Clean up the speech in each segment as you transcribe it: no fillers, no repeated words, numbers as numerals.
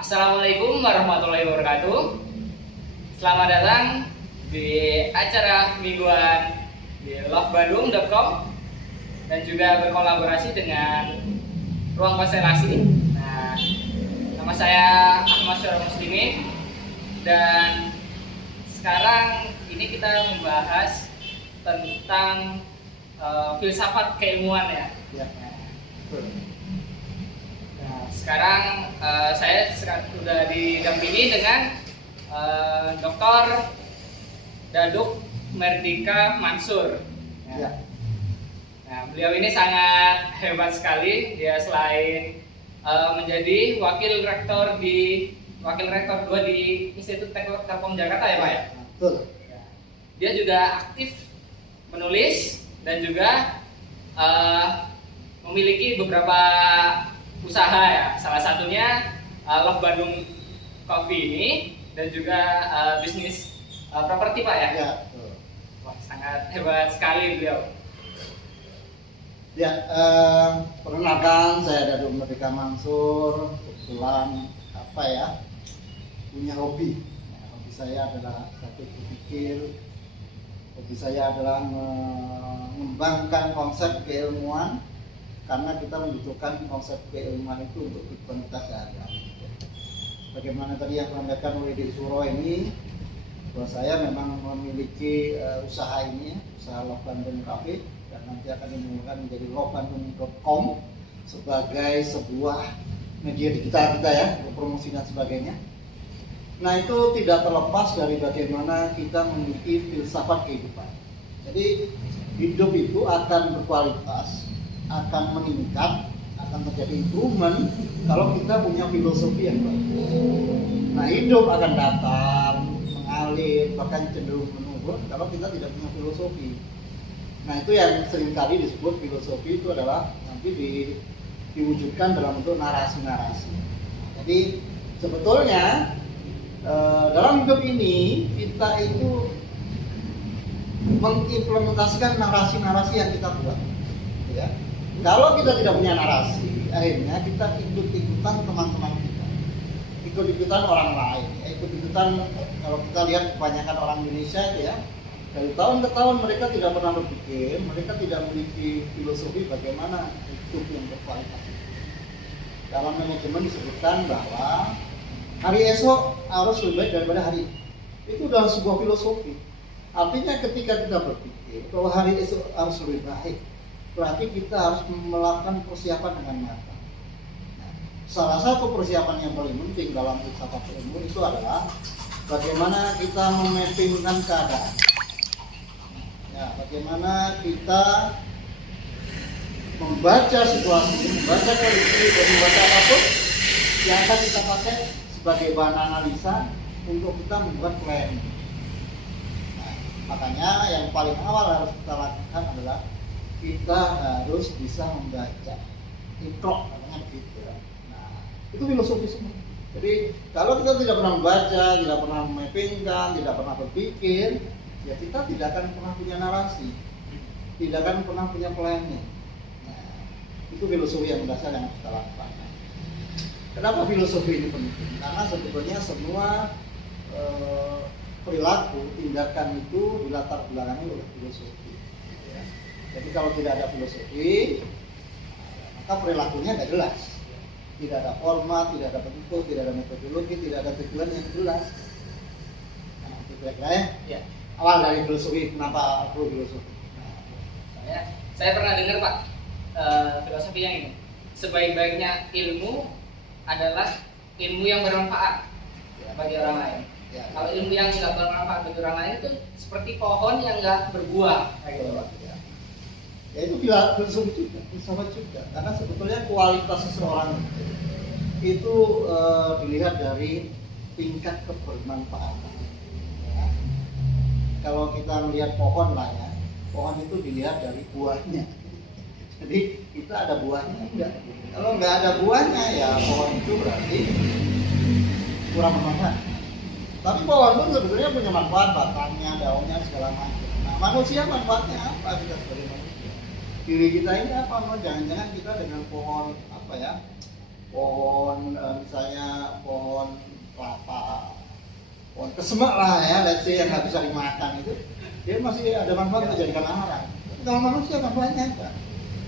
Assalamualaikum warahmatullahi wabarakatuh. Selamat datang di acara mingguan di lovebandung.com dan juga berkolaborasi dengan Ruang Konstelasi. Nah, nama saya Ahmad Syarul Muslimin dan sekarang ini kita membahas tentang filsafat keilmuan ya. Nah, sekarang saya sudah didampingi dengan Dr. Daduk Merdika Mansur. Ya. Nah, beliau ini sangat hebat sekali. Dia selain menjadi wakil rektor 2 di Institut Teknologi Telkom Jakarta ya Pak ya. Betul. Dia juga aktif menulis dan juga memiliki beberapa usaha ya. Salah satunya Love Bandung Coffee ini dan juga bisnis properti Pak ya. Ya, betul. Wah, sangat hebat sekali beliau. Ya, perkenalkan saya Daduk Merdika Mansur. Kebetulan punya hobi. Hobi saya adalah satu berpikir. Hobi saya adalah mengembangkan konsep keilmuan karena kita membutuhkan konsep keilmuan itu untuk kehidupan kita sehari-hari. Bagaimana tadi yang disampaikan oleh Dik Suro ini, bahwa saya memang memiliki usaha ini, usaha Love Bandung Cafe, dan nanti akan dimulai menjadi lovebandung.com sebagai sebuah media digital kita ya, untuk promosi dan sebagainya. Nah, itu tidak terlepas dari bagaimana kita memiliki filsafat kehidupan. Jadi hidup itu akan berkualitas, akan meningkat, akan terjadi improvement kalau kita punya filosofi yang baik. Nah, hidup akan datar, mengalir, bahkan cenderung menurun kalau kita tidak punya filosofi. Nah, itu yang seringkali disebut filosofi itu adalah nanti diwujudkan dalam bentuk narasi-narasi. Jadi sebetulnya dalam hidup ini kita itu mengimplementasikan narasi-narasi yang kita buat, ya. Kalau kita tidak punya narasi, akhirnya kita ikut-ikutan teman-teman kita, ikut-ikutan orang lain, ikut-ikutan. Kalau kita lihat kebanyakan orang Indonesia itu ya, dari tahun ke tahun mereka tidak pernah berpikir, mereka tidak memiliki filosofi bagaimana hidup yang berkualitas. Dalam manajemen disebutkan bahwa hari esok harus lebih baik daripada hari ini. Itu adalah sebuah filosofi. Artinya ketika kita berpikir bahwa hari esok harus lebih baik, berarti kita harus melakukan persiapan dengan matang. Nah, salah satu persiapan yang paling penting dalam filsafat ilmu itu adalah bagaimana kita memappingkan keadaan. Ya, bagaimana kita membaca situasi, membaca kondisi, dan membaca apapun yang akan kita pakai sebagai bahan analisa untuk kita membuat plan. Nah, makanya yang paling awal harus kita lakukan adalah kita harus bisa membaca intro, namanya begitu. Nah, itu filosofi semua. Jadi kalau kita tidak pernah membaca, tidak pernah memappingkan, tidak pernah berpikir, ya kita tidak akan pernah punya narasi, tidak akan pernah punya planning. Itu filosofi yang dasar yang kita lakukan. Kenapa filosofi ini penting? Karena sebetulnya semua perilaku, tindakan itu dilatar belakangi oleh filosofi. Ya. Jadi kalau tidak ada filosofi, maka perilakunya tidak jelas. Tidak ada format, tidak ada bentuk, tidak ada metodologi, tidak ada tujuan yang jelas. Nah, itu kira-kira ya. Awal dari filosofi, kenapa perlu filosofi? Saya pernah dengar Pak. Filosofi yang ini, sebaik-baiknya ilmu adalah ilmu yang bermanfaat bagi orang lain. Ya. Kalau ilmu yang nggak bermanfaat bagi orang lain itu seperti pohon yang nggak berbuah, kayak gitu Pak. Ya itu filosofi juga, filsafat juga. Karena sebetulnya kualitas seseorang itu dilihat dari tingkat kebermanfaatan. Ya. Kalau kita melihat pohon lah ya, pohon itu dilihat dari buahnya. Jadi kita ada buahnya enggak? Kalau nggak ada buahnya ya pohon itu berarti kurang bermanfaat. Tapi pohon itu sebetulnya punya manfaat, batangnya, daunnya, segala macam. Nah, manusia manfaatnya apa kita sebagai manusia? Diri kita ini apa? Jangan-jangan kita dengan pohon pohon misalnya pohon kesemak lah ya, let's say yang nggak bisa dimakan itu, dia masih ada manfaat untuk jadikan arang. Tapi kalau manusia manfaatnya apa?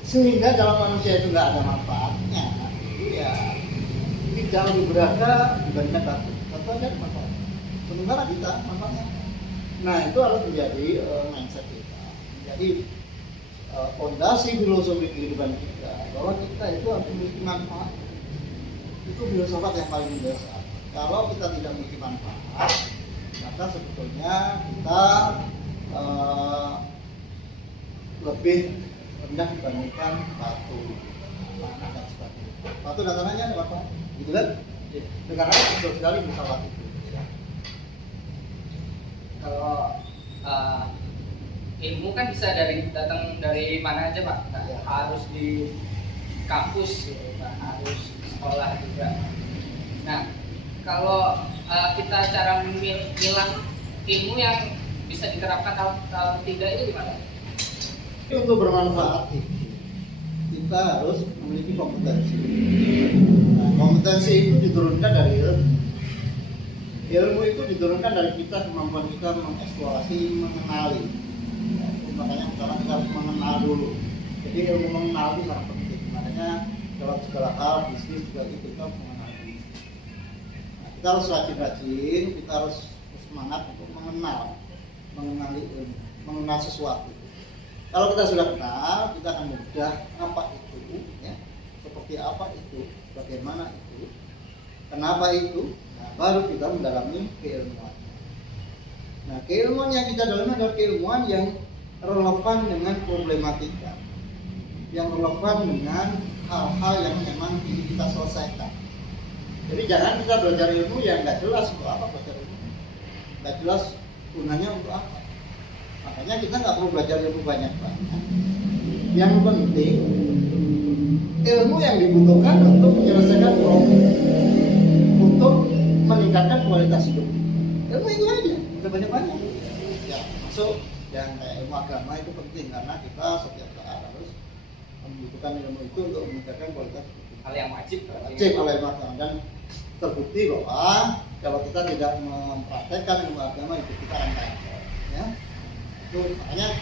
Sehingga kalau manusia itu nggak ada manfaatnya, itu ya tidak lebih berharga dibandingkan batu. Batu aja ada manfaat. Sementara kita manfaatnya. Nah itu harus menjadi mindset kita. Jadi fondasi filosofi kehidupan kita bahwa kita itu harus memiliki manfaat. Itu filsafat yang paling dasar. Kalau kita tidak memiliki manfaat, maka sebetulnya kita lebih rendah dibandingkan batu, tanah dan sebagainya. Batu dan tanahnya ada apa? Gitu kan? Dengan apa betul sekali filsafat itu. Ya. Kalau ilmu kan bisa datang dari mana aja Pak, nggak Ya. harus di kampus gitu, nggak harus di sekolah juga. Nah kalau kita cara milah ilmu yang bisa diterapkan kalau tidak itu gimana? Untuk bermanfaat itu kita harus memiliki kompetensi. Nah, kompetensi itu diturunkan dari ilmu. Ilmu itu diturunkan dari kita, kemampuan kita mengeksplorasi, mengenali. Makanya sekarang kita harus mengenal dulu. Jadi ilmu mengenal itu sangat penting. Makanya dalam segala hal bisnis juga itu kita harus mengenal dulu. Nah, kita harus rajin-rajin, kita harus semangat untuk mengenali ilmu, mengenal sesuatu. Kalau kita sudah kenal, kita akan mudah apa itu, ya, seperti apa itu, bagaimana itu, kenapa itu. Nah, baru kita mendalami keilmuan. Nah, keilmuan yang kita dalami adalah keilmuan yang relevan dengan problematika, yang relevan dengan hal-hal yang memang ingin kita selesaikan. Jadi jangan kita belajar ilmu yang nggak jelas untuk apa belajar ilmu, nggak jelas gunanya untuk apa. Makanya kita nggak perlu belajar ilmu banyak-banyak. Yang penting ilmu yang dibutuhkan untuk menyelesaikan problem, untuk meningkatkan kualitas hidup. Ilmu itu aja, tidak banyak-banyak. Ya, masuk yang kayak ilmu agama itu penting karena kita setiap saat harus membutuhkan ilmu itu untuk meningkatkan kualitas hidup. Hal yang wajib Oleh agama, dan terbukti bahwa kalau kita tidak mempraktekkan ilmu agama hidup kita akan kacau. Ya. Itu makanya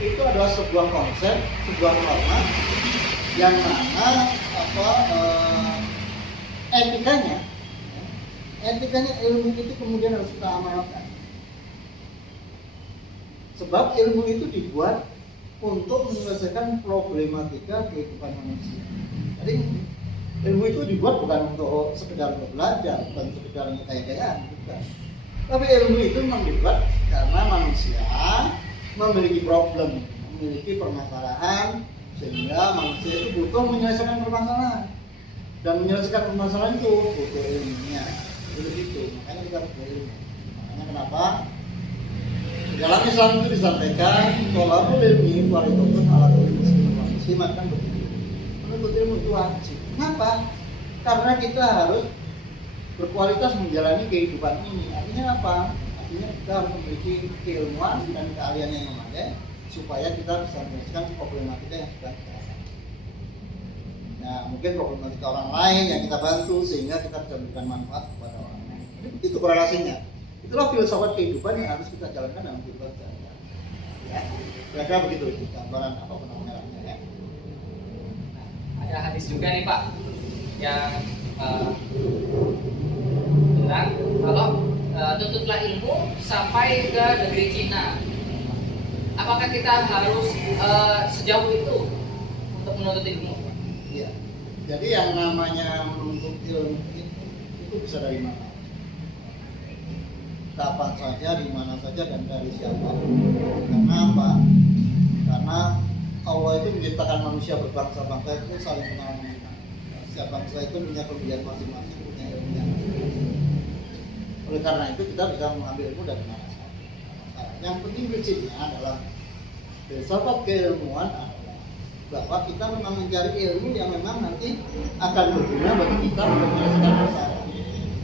itu adalah sebuah konsep, sebuah norma yang mana etikanya ilmu itu kemudian harus kita amalkan. Sebab ilmu itu dibuat untuk menyelesaikan problematika kehidupan manusia. Jadi ilmu itu dibuat bukan untuk sekedar untuk belajar, bukan sekedar untuk kaya-kayaan, bukan. Tapi ilmu itu memang dibuat karena manusia memiliki problem, memiliki permasalahan, sehingga manusia itu butuh menyelesaikan permasalahan. Dan menyelesaikan permasalahan itu butuh ilmunya. Begitu, makanya kita harus berilmu. Makanya kenapa? Dalam Islam itu disampaikan tolabul ilmi waridotun ala kulli muslimin kan begitu. Menuntut ilmu itu wajib. Kenapa? Karena kita harus berkualitas menjalani kehidupan ini. Artinya apa? Artinya kita harus memiliki keilmuan dan keahlian yang memadai supaya kita bisa menyelesaikan problematika yang sedang kita rasakan. Nah, mungkin problematika orang lain yang kita bantu sehingga kita bisa memberikan manfaat kepada orang lain. Jadi begitu korelasinya. Itulah filsafat kehidupan yang harus kita jalankan dalam kehidupan sehari-hari. Ya, kira-kira begitu gambaran apa benang merahnya ya. Nah, ada hadis juga nih Pak yang bilang kalau tuntutlah ilmu sampai ke negeri Cina. Apakah kita harus sejauh itu untuk menuntut ilmu? Iya. Jadi yang namanya menuntut ilmu itu bisa dari mana? Kapan saja, di mana saja, dan dari siapa? Karena apa? Karena Allah itu menciptakan manusia berbangsa-bangsa itu saling kenal mengenal. Setiap bangsa itu punya kelebihan masing-masing, punya ilmunya. Oleh karena itu kita bisa mengambil ilmu dari mana saja. Yang penting prinsipnya adalah filsafat keilmuan adalah bahwa kita memang mencari ilmu yang memang nanti akan berguna bagi kita untuk menyelesaikan masalah.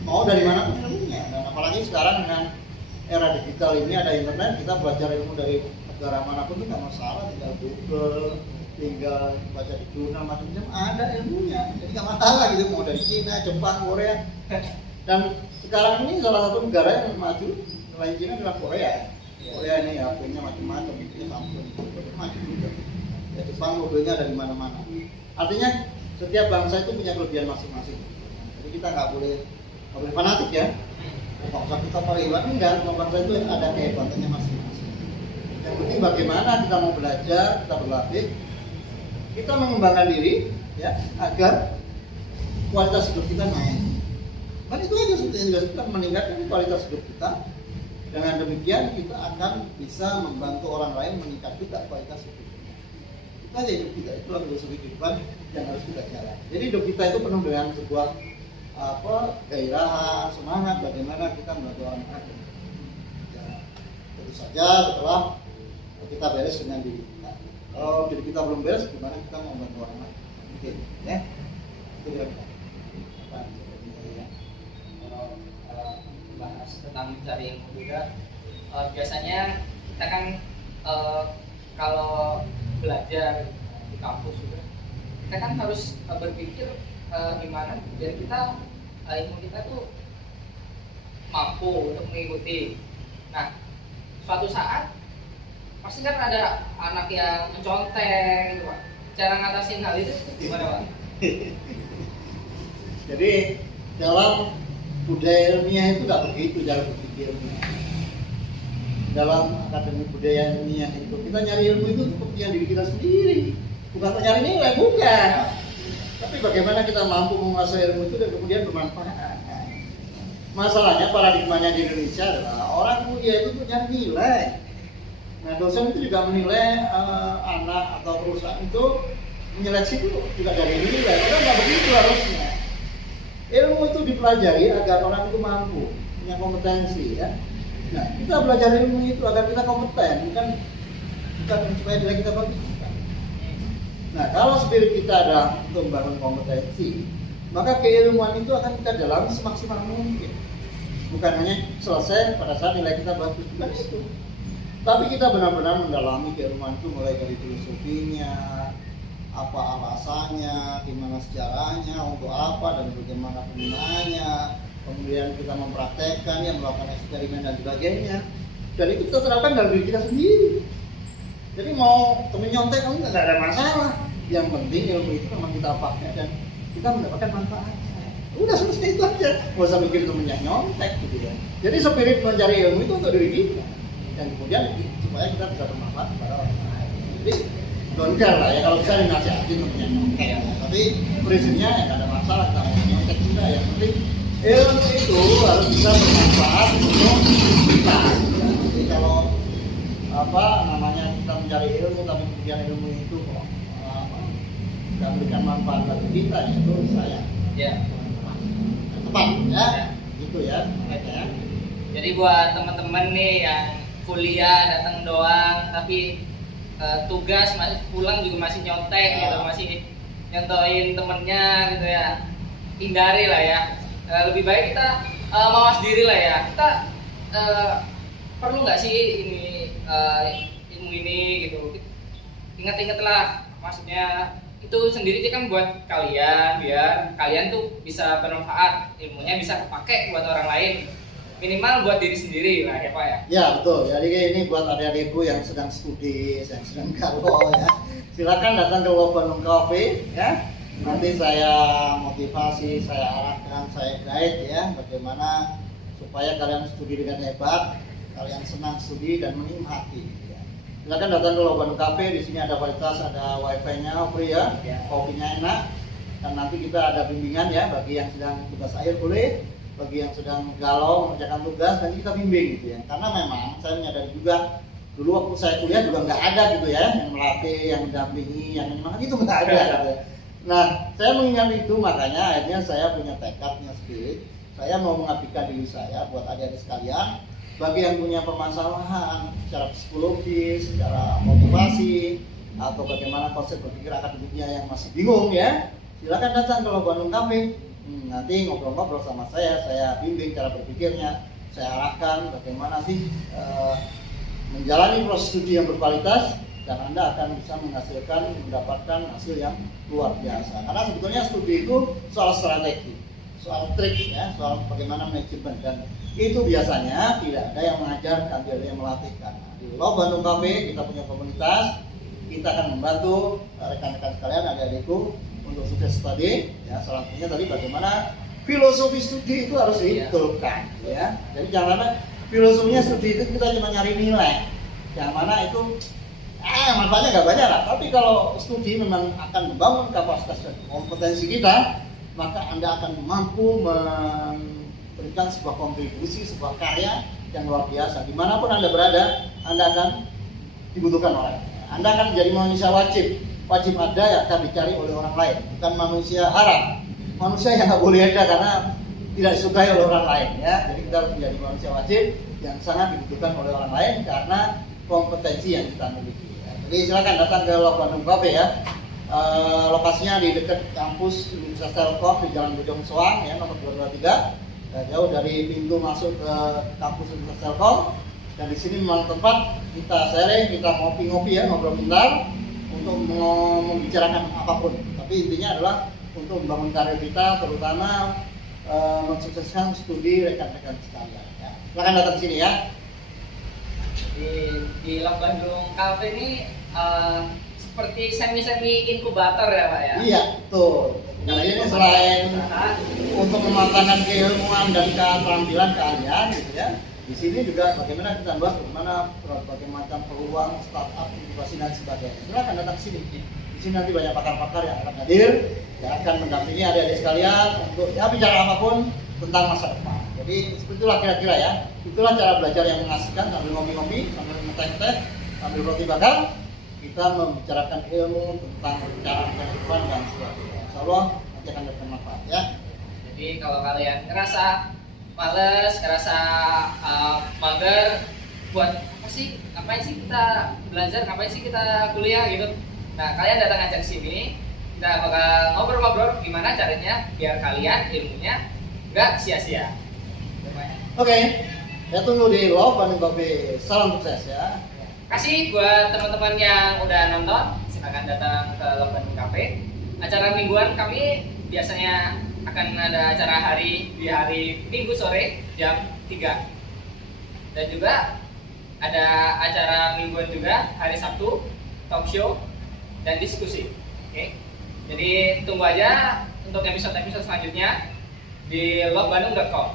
Mau dari mana pun ilmunya. Dan apalagi sekarang dengan era digital ini ada internet, kita belajar ilmu dari negara manapun itu nggak masalah, tinggal Google, tinggal baca di jurnal macam-macam, ada ilmunya. Jadi nggak masalah gitu, mau dari Cina, Jepang, Korea. Dan sekarang ini salah satu negara yang maju selain Cina adalah Korea. Korea ini HP-nya macam-macam, itu Samsung, maju juga. Ya, Jepang modelnya ada di mana-mana. Artinya setiap bangsa itu punya kelebihan masing-masing. Jadi kita nggak boleh fanatik ya. Bangsa kita paling hebat enggak, semua bangsa itu ada kehebatannya masing-masing. Yang penting bagaimana kita mau belajar, kita berlatih, kita mengembangkan diri, ya, agar kualitas hidup kita naik. Kan itu aja sebetulnya, kita meningkatkan kualitas hidup kita. Dengan demikian kita akan bisa membantu orang lain meningkatkan juga kualitas hidup kita. Itu aja hidup kita, itulah filosofi kehidupan yang harus kita jalan. Jadi hidup kita itu penuh dengan sebuah gairah, semangat bagaimana kita membantu orang lain. Ya, tentu saja setelah kita beres dengan diri kita. Kalau diri kita belum beres, gimana kita mau membantu orang lain? Mungkin, ya. Itu kira-kira. Bahas tentang mencari ilmu juga, biasanya kita kan kalau belajar di kampus juga, kita kan harus berpikir gimana biar kita ilmu kita tuh mampu untuk mengikuti. Nah, suatu saat pasti kan ada anak yang mencontek gitu Pak. Cara ngatasin hal itu gimana Pak? Jadi dalam budaya ilmiah itu nggak begitu cara berpikirnya. Dalam akademi budaya ilmiah itu kita nyari ilmu itu untuk kepentingan diri kita sendiri, bukan untuk nyari nilai, bukan. Tapi bagaimana kita mampu menguasai ilmu itu dan kemudian bermanfaat. Masalahnya paradigmanya di Indonesia adalah orang kuliah itu punya nilai. Nah, dosen itu juga menilai anak atau perusahaan itu menyeleksi itu juga dari nilai. Kita nggak begitu harusnya. Ilmu itu dipelajari agar orang itu mampu, punya kompetensi ya. Nah, kita belajar ilmu itu agar kita kompeten, bukan supaya nilai kita bagus. Nah, kalau spirit kita ada untuk membangun kompetensi, maka keilmuan itu akan kita dalam semaksimal mungkin. Bukan hanya selesai pada saat nilai kita bagus, bukan itu. Tapi kita benar-benar mendalami keilmuan itu mulai dari filosofinya, apa alasannya, gimana sejarahnya, untuk apa dan bagaimana penggunaannya, kemudian kita mempraktekkan, ya, melakukan eksperimen dan sebagainya. Dan itu kita terapkan dalam diri kita sendiri. Jadi mau temen nyontek kamu nggak ada masalah. Yang penting ilmu itu memang kita pakai dan kita mendapatkan manfaatnya. Udah selesai itu aja. Nggak usah mikir temennya nyontek gitu ya. Jadi spirit mencari ilmu itu untuk diri kita dan kemudian supaya kita bisa bermanfaat kepada orang lain. Jadi donker lah ya, kalau bisa dinasihatin temennya nyontek ya. Tapi prinsipnya ya nggak ada masalah kita mau nyontek juga. Yang penting ilmu itu harus bisa bermanfaat untuk kita. Jadi kalau kita mencari ilmu tapi kemudian ilmu itu kok tidak berikan manfaat bagi kita, ya itu saya tepat ya, gitu ya mereka ya. Jadi buat teman-teman nih yang kuliah datang doang tapi tugas masih pulang juga masih nyontek gitu, masih nyontoin temennya gitu ya, hindari lah ya. Lebih baik kita mawas diri lah ya. Kita perlu nggak sih ini ilmu ini gitu. Ingat-ingatlah, maksudnya itu sendiri kan buat kalian, biar kalian tuh bisa bermanfaat, ilmunya bisa kepake buat orang lain, minimal buat diri sendiri lah ya Pak ya. Ya betul. Jadi ini buat adik-adikku yang sedang studi, yang sedang galau ya, silakan datang ke Bandung Cafe ya. Nanti saya motivasi, saya arahkan, saya guide ya, bagaimana supaya kalian studi dengan hebat, kalian senang studi dan menikmati. Ya. Silakan datang ke Bandung Cafe. Di sini ada fasilitas, ada wifi-nya free ya, kopinya enak, dan nanti kita ada bimbingan ya bagi yang sedang tugas akhir boleh, bagi yang sedang galau mengerjakan tugas nanti kita bimbing gitu ya. Karena memang saya menyadari juga dulu waktu saya kuliah juga nggak ada gitu ya yang melatih, yang mendampingi, yang menyemangati, itu nggak ada. Gitu ya. Nah, saya mengingat itu makanya akhirnya saya punya tekadnya spirit. Saya mau mengabdikan diri saya buat adik-adik sekalian. Bagi yang punya permasalahan secara psikologis, secara motivasi, atau bagaimana konsep berpikir akademiknya yang masih bingung ya, silakan datang ke Bandung Cafe. Nanti ngobrol-ngobrol sama saya bimbing cara berpikirnya, saya arahkan bagaimana sih menjalani proses studi yang berkualitas, dan Anda akan bisa mendapatkan hasil yang luar biasa. Karena sebetulnya studi itu soal strategi. soal trik ya, soal bagaimana manajemen, dan itu biasanya tidak ada yang mengajarkan, tidak ada yang melatihkan. Nah, di Love Bandung Cafe kita punya komunitas, kita akan membantu rekan-rekan sekalian, adik-adikku untuk sukses studi. Ya, salah satunya tadi bagaimana filosofi studi itu harus dihitungkan. Ya, jadi jangan sampai filosofinya studi itu kita cuma nyari nilai, yang mana itu manfaatnya nggak banyak lah. Tapi kalau studi memang akan membangun kapasitas dan kompetensi kita, maka Anda akan mampu memberikan sebuah kontribusi, sebuah karya yang luar biasa. Dimanapun Anda berada, Anda akan dibutuhkan orang. Anda akan menjadi manusia wajib. Wajib ada yang akan dicari oleh orang lain, bukan manusia haram. Manusia yang nggak boleh ada karena tidak disukai oleh orang lain. Ya, jadi kita harus menjadi manusia wajib yang sangat dibutuhkan oleh orang lain karena kompetensi yang kita miliki. Ya, jadi silakan datang ke Love Bandung Cafe ya. Lokasinya di dekat kampus Universitas Telkom di Jalan Bojong Soang ya, nomor 223. Jauh dari pintu masuk ke kampus Universitas Telkom. Dan di sini memang tempat kita sharing, kita ngopi-ngopi ya, ngobrol bentar untuk membicarakan apapun. Tapi intinya adalah untuk membangun karir kita, terutama mensukseskan studi rekan-rekan sekalian. Ya. Silakan datang ke sini ya. Di Love Bandung Cafe ini seperti semi inkubator ya Pak ya? Iya, betul. Nah ini selain untuk mematangkan keilmuan dan keterampilan kalian gitu ya, di sini juga bagaimana kita bahas bagaimana berbagai macam peluang startup, inovasi dan sebagainya. Silakan datang ke sini. Di sini nanti banyak pakar-pakar yang akan hadir, yang akan mendampingi adik-adik sekalian untuk ya bicara apapun tentang masa depan. Jadi seperti itulah kira-kira ya. Itulah cara belajar yang mengasihkan, sambil ngopi-ngopi, sambil ngeteh-teh, sambil roti bakar. Kita membicarakan ilmu tentang cara kehidupan dan sebagainya. Insya Allah nanti akan bermanfaat ya. Jadi kalau kalian ngerasa males, ngerasa mager, buat apa sih? Ngapain sih kita belajar? Ngapain sih kita kuliah gitu? Nah kalian datang aja ke sini, kita bakal ngobrol-ngobrol gimana caranya biar kalian ilmunya nggak sia-sia. Oke, saya tunggu di Love Bandung Cafe. Salam sukses ya. Kasih buat teman-teman yang udah nonton, silakan datang ke Love Bandung Cafe. Acara mingguan kami biasanya akan ada acara di hari Minggu sore jam 3. Dan juga ada acara mingguan juga hari Sabtu, talk show dan diskusi. Oke. Jadi tunggu aja untuk episode-episode selanjutnya di lovebandung.com.